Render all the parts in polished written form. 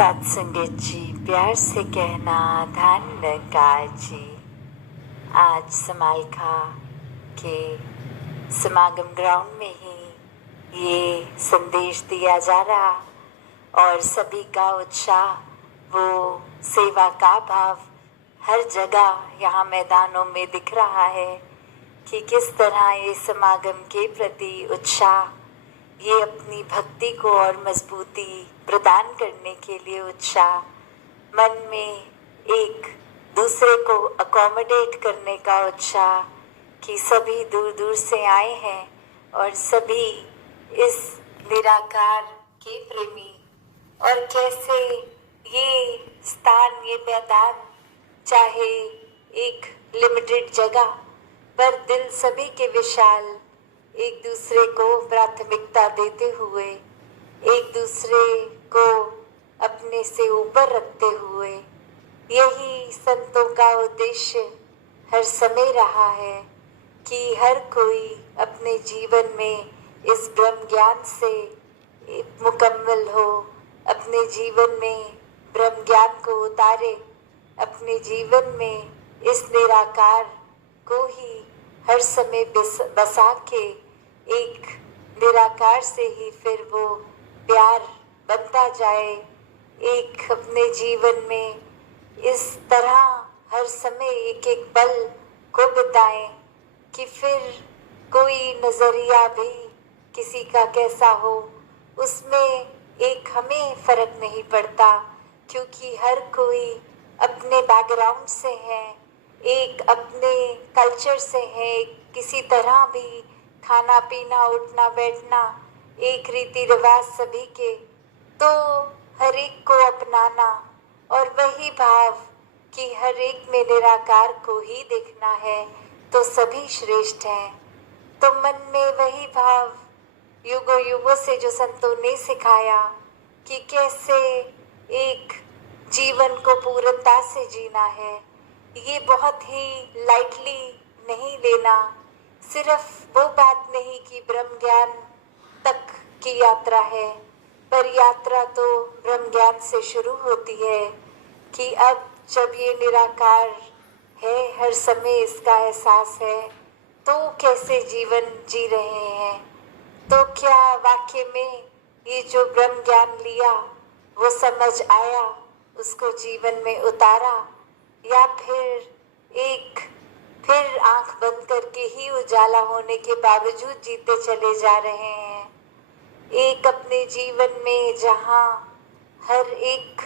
साथ संगत जी, प्यार से कहना ध्यान रखा जी। आज समालखा के समागम ग्राउंड में ही ये संदेश दिया जा रहा और सभी का उत्साह, वो सेवा का भाव हर जगह यहाँ मैदानों में दिख रहा है कि किस तरह ये समागम के प्रति उत्साह, ये अपनी भक्ति को और मजबूती प्रदान करने के लिए उत्साह, मन में एक दूसरे को अकोमोडेट करने का उत्साह कि सभी दूर दूर से आए हैं और सभी इस निराकार के प्रेमी, और कैसे ये स्थान, ये मैदान, चाहे एक लिमिटेड जगह पर दिल सभी के विशाल, एक दूसरे को प्राथमिकता देते हुए, एक दूसरे को अपने से ऊपर रखते हुए, यही संतों का उद्देश्य हर समय रहा है कि हर कोई अपने जीवन में इस ब्रह्म ज्ञान से मुकम्मल हो, अपने जीवन में ब्रह्म ज्ञान को उतारे, अपने जीवन में इस निराकार को ही हर समय बसा के एक निराकार से ही फिर वो प्यार बनता जाए, एक अपने जीवन में इस तरह हर समय एक एक पल को बिताएं कि फिर कोई नज़रिया भी किसी का कैसा हो, उसमें एक हमें फ़र्क नहीं पड़ता, क्योंकि हर कोई अपने बैकग्राउंड से है, एक अपने कल्चर से है, किसी तरह भी खाना पीना उठना बैठना एक रीति रिवाज सभी के, तो हर एक को अपनाना और वही भाव कि हर एक में निराकार को ही देखना है तो सभी श्रेष्ठ हैं। तो मन में वही भाव युगों युगों से जो संतों ने सिखाया कि कैसे एक जीवन को पूर्णता से जीना है, ये बहुत ही लाइटली नहीं लेना। सिर्फ वो बात नहीं कि ब्रह्म ज्ञान तक की यात्रा है, पर यात्रा तो ब्रह्म ज्ञान से शुरू होती है कि अब जब ये निराकार है, हर समय इसका एहसास है, तो कैसे जीवन जी रहे हैं। तो क्या वाकई में ये जो ब्रह्म ज्ञान लिया वो समझ आया, उसको जीवन में उतारा, या फिर आंख बंद करके ही उजाला होने के बावजूद जीते चले जा रहे हैं। एक अपने जीवन में जहां हर एक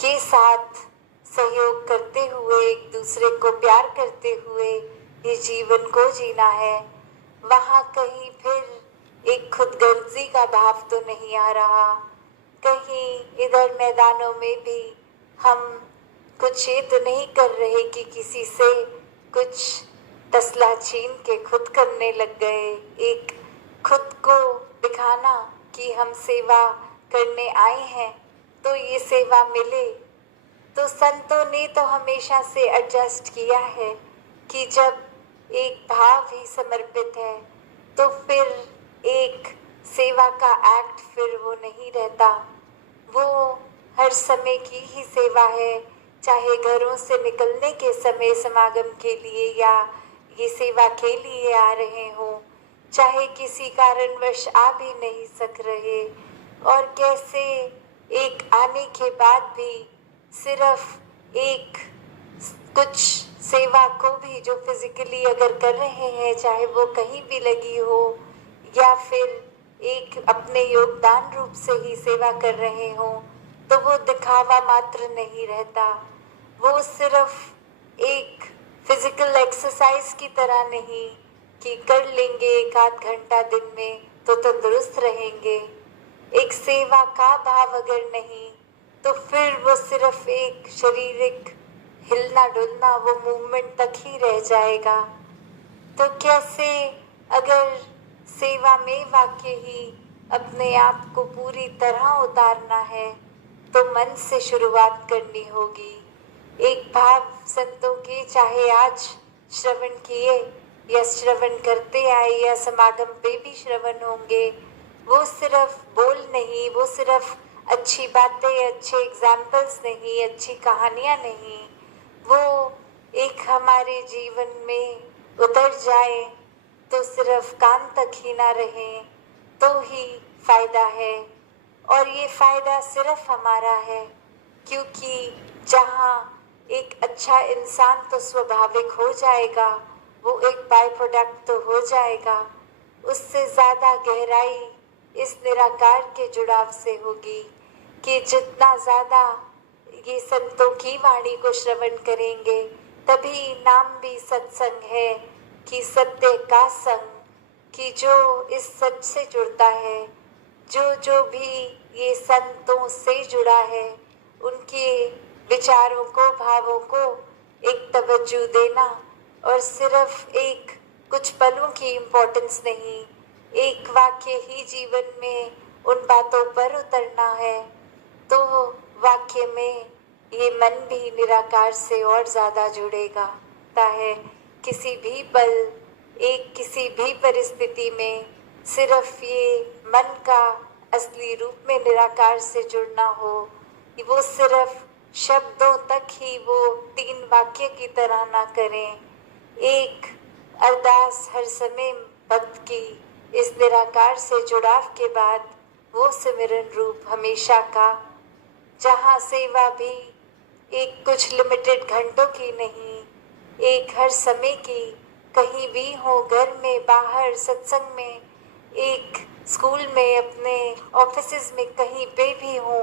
के साथ सहयोग करते हुए, एक दूसरे को प्यार करते हुए ये जीवन को जीना है, वहां कहीं फिर एक खुदगर्जी का भाव तो नहीं आ रहा। कहीं इधर मैदानों में भी हम कुछ ये तो नहीं कर रहे कि किसी से कुछ तसला छीन के खुद करने लग गए, एक खुद को दिखाना कि हम सेवा करने आए हैं तो ये सेवा मिले। तो संतों ने तो हमेशा से एडजस्ट किया है कि जब एक भाव ही समर्पित है तो फिर एक सेवा का एक्ट फिर वो नहीं रहता, वो हर समय की ही सेवा है, चाहे घरों से निकलने के समय समागम के लिए या ये सेवा के लिए आ रहे हों, चाहे किसी कारणवश आ भी नहीं सक रहे, और कैसे एक आने के बाद भी सिर्फ एक कुछ सेवा को भी जो फिजिकली अगर कर रहे हैं, चाहे वो कहीं भी लगी हो या फिर एक अपने योगदान रूप से ही सेवा कर रहे हों, तो वो दिखावा मात्र नहीं रहता, वो सिर्फ एक फिजिकल एक्सरसाइज की तरह नहीं कि कर लेंगे एक आध घंटा दिन में तो तंदुरुस्त रहेंगे। एक सेवा का भाव अगर नहीं तो फिर वो सिर्फ एक शारीरिक हिलना डुलना, वो मूवमेंट तक ही रह जाएगा। तो कैसे अगर सेवा में वाकई ही अपने आप को पूरी तरह उतारना है तो मन से शुरुआत करनी होगी। एक भाव संतों के, चाहे आज श्रवण किए या श्रवण करते आए या समागम पे भी श्रवण होंगे, वो सिर्फ बोल नहीं, वो सिर्फ अच्छी बातें, अच्छे एग्जाम्पल्स नहीं, अच्छी कहानियाँ नहीं, वो एक हमारे जीवन में उतर जाए तो सिर्फ कान तक ही ना रहे तो ही फायदा है। और ये फायदा सिर्फ हमारा है, क्योंकि जहाँ एक अच्छा इंसान तो स्वाभाविक हो जाएगा, वो एक बाय प्रोडक्ट तो हो जाएगा, उससे ज़्यादा गहराई इस निराकार के जुड़ाव से होगी कि जितना ज़्यादा ये संतों की वाणी को श्रवण करेंगे, तभी नाम भी सत्संग है कि सत्य का संग, कि जो इस सच से जुड़ता है, जो भी ये संतों से जुड़ा है, उनके विचारों को, भावों को एक तवज्जो देना और सिर्फ एक कुछ पलों की इम्पोर्टेंस नहीं, एक वाक्य ही जीवन में उन बातों पर उतरना है, तो वाक्य में ये मन भी निराकार से और ज़्यादा जुड़ेगा। है किसी भी पल, एक किसी भी परिस्थिति में सिर्फ ये मन का असली रूप में निराकार से जुड़ना हो, वो सिर्फ शब्दों तक ही वो 3 वाक्य की तरह ना करें। एक अरदास हर समय भक्त की इस निराकार से जुड़ाव के बाद वो सिमरन रूप हमेशा का, जहाँ सेवा भी एक कुछ लिमिटेड घंटों की नहीं, एक हर समय की, कहीं भी हो, घर में, बाहर, सत्संग में, एक स्कूल में, अपने ऑफिसेज में, कहीं पे भी हो,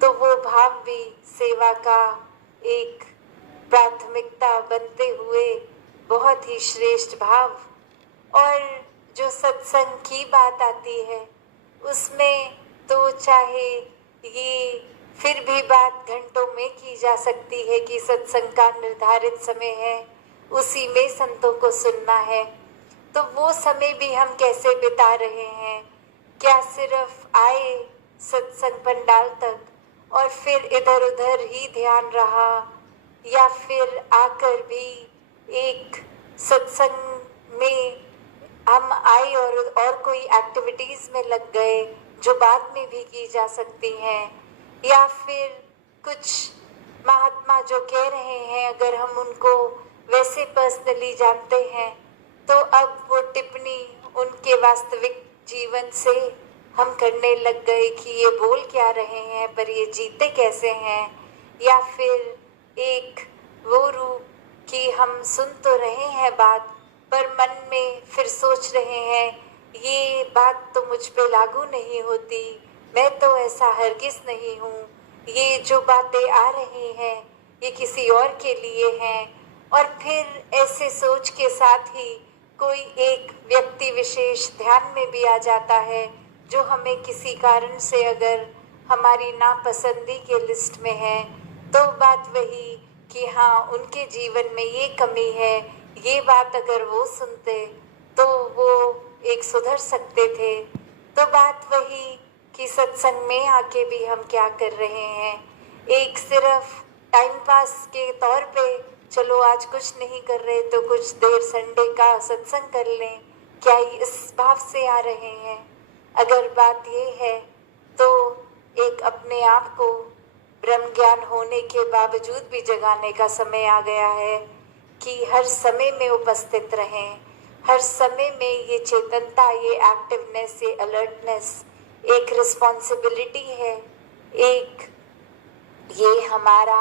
तो वो भाव भी सेवा का एक प्राथमिकता बनते हुए बहुत ही श्रेष्ठ भाव। और जो सत्संग की बात आती है उसमें तो चाहे ये फिर भी बात घंटों में की जा सकती है कि सत्संग का निर्धारित समय है, उसी में संतों को सुनना है, तो वो समय भी हम कैसे बिता रहे हैं? क्या सिर्फ आए सत्संग पंडाल तक और फिर इधर उधर ही ध्यान रहा, या फिर आकर भी एक सत्संग में हम आए और कोई एक्टिविटीज़ में लग गए जो बाद में भी की जा सकती हैं, या फिर कुछ महात्मा जो कह रहे हैं अगर हम उनको वैसे पर्सनली जानते हैं तो अब वो टिप्पणी उनके वास्तविक जीवन से हम करने लग गए कि ये बोल क्या रहे हैं पर ये जीते कैसे हैं, या फिर एक वो रूप कि हम सुन तो रहे हैं बात पर मन में फिर सोच रहे हैं ये बात तो मुझ पे लागू नहीं होती, मैं तो ऐसा हरगिज़ नहीं हूँ, ये जो बातें आ रही हैं ये किसी और के लिए हैं। और फिर ऐसे सोच के साथ ही कोई एक व्यक्ति विशेष ध्यान में भी आ जाता है जो हमें किसी कारण से अगर हमारी नापसंदी के लिस्ट में है, तो बात वही कि हाँ उनके जीवन में ये कमी है, ये बात अगर वो सुनते तो वो एक सुधर सकते थे। तो बात वही कि सत्संग में आके भी हम क्या कर रहे हैं, एक सिर्फ टाइम पास के तौर पे चलो आज कुछ नहीं कर रहे तो कुछ देर संडे का सत्संग कर लें, क्या इस भाव से आ रहे हैं? अगर बात ये है तो एक अपने आप को ब्रह्म ज्ञान होने के बावजूद भी जगाने का समय आ गया है कि हर समय में उपस्थित रहें, हर समय में ये चेतनता, ये एक्टिवनेस, ये अलर्टनेस एक रिस्पॉन्सिबिलिटी है, एक ये हमारा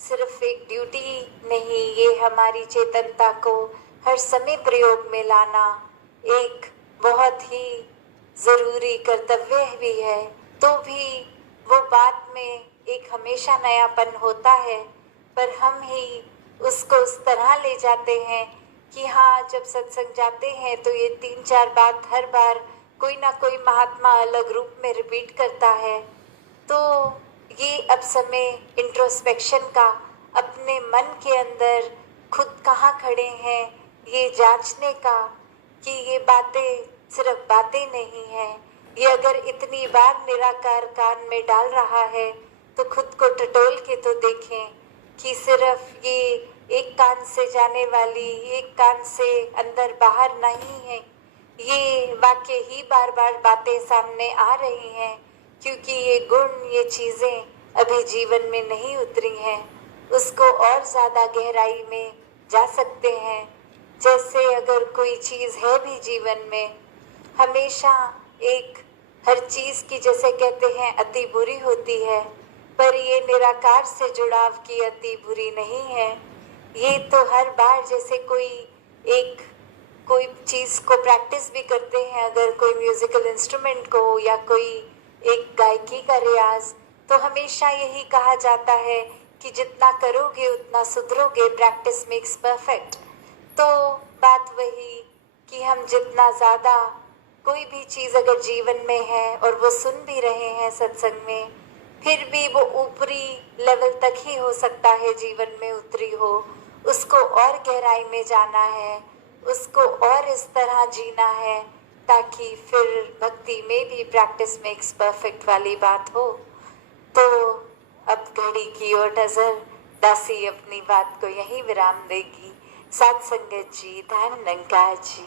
सिर्फ एक ड्यूटी नहीं, ये हमारी चेतनता को हर समय प्रयोग में लाना एक बहुत ही ज़रूरी कर्तव्य भी है। तो भी वो बात में एक हमेशा नयापन होता है, पर हम ही उसको उस तरह ले जाते हैं कि हाँ जब सत्संग जाते हैं तो ये 3-4 बात हर बार कोई ना कोई महात्मा अलग रूप में रिपीट करता है। तो ये अब समय इंट्रोस्पेक्शन का, अपने मन के अंदर खुद कहाँ खड़े हैं ये जांचने का कि ये बातें सिर्फ बातें नहीं हैं, ये अगर इतनी बार निराकार कान में डाल रहा है तो खुद को टटोल के तो देखें कि सिर्फ ये एक कान से जाने वाली, एक कान से अंदर बाहर नहीं है, ये वाक्य ही बार बार बातें सामने आ रही हैं क्योंकि ये गुण, ये चीज़ें अभी जीवन में नहीं उतरी हैं, उसको और ज़्यादा गहराई में जा सकते हैं। जैसे अगर कोई चीज़ है भी जीवन में, हमेशा एक हर चीज़ की, जैसे कहते हैं, अति बुरी होती है, पर ये निराकार से जुड़ाव की अति बुरी नहीं है। ये तो हर बार जैसे कोई चीज़ को प्रैक्टिस भी करते हैं, अगर कोई म्यूजिकल इंस्ट्रूमेंट को या कोई एक गायकी का रियाज, तो हमेशा यही कहा जाता है कि जितना करोगे उतना सुधरोगे, प्रैक्टिस मेक्स परफेक्ट। तो बात वही कि हम जितना ज़्यादा कोई भी चीज़ अगर जीवन में है और वो सुन भी रहे हैं सत्संग में, फिर भी वो ऊपरी लेवल तक ही हो सकता है जीवन में उतरी हो, उसको और गहराई में जाना है, उसको और इस तरह जीना है, ताकि फिर भक्ति में भी प्रैक्टिस मेक्स परफेक्ट वाली बात हो। तो अब घड़ी की ओर नजर, दासी अपनी बात को यहीं विराम देगी। साथ संगत जी, धन निरंकार जी।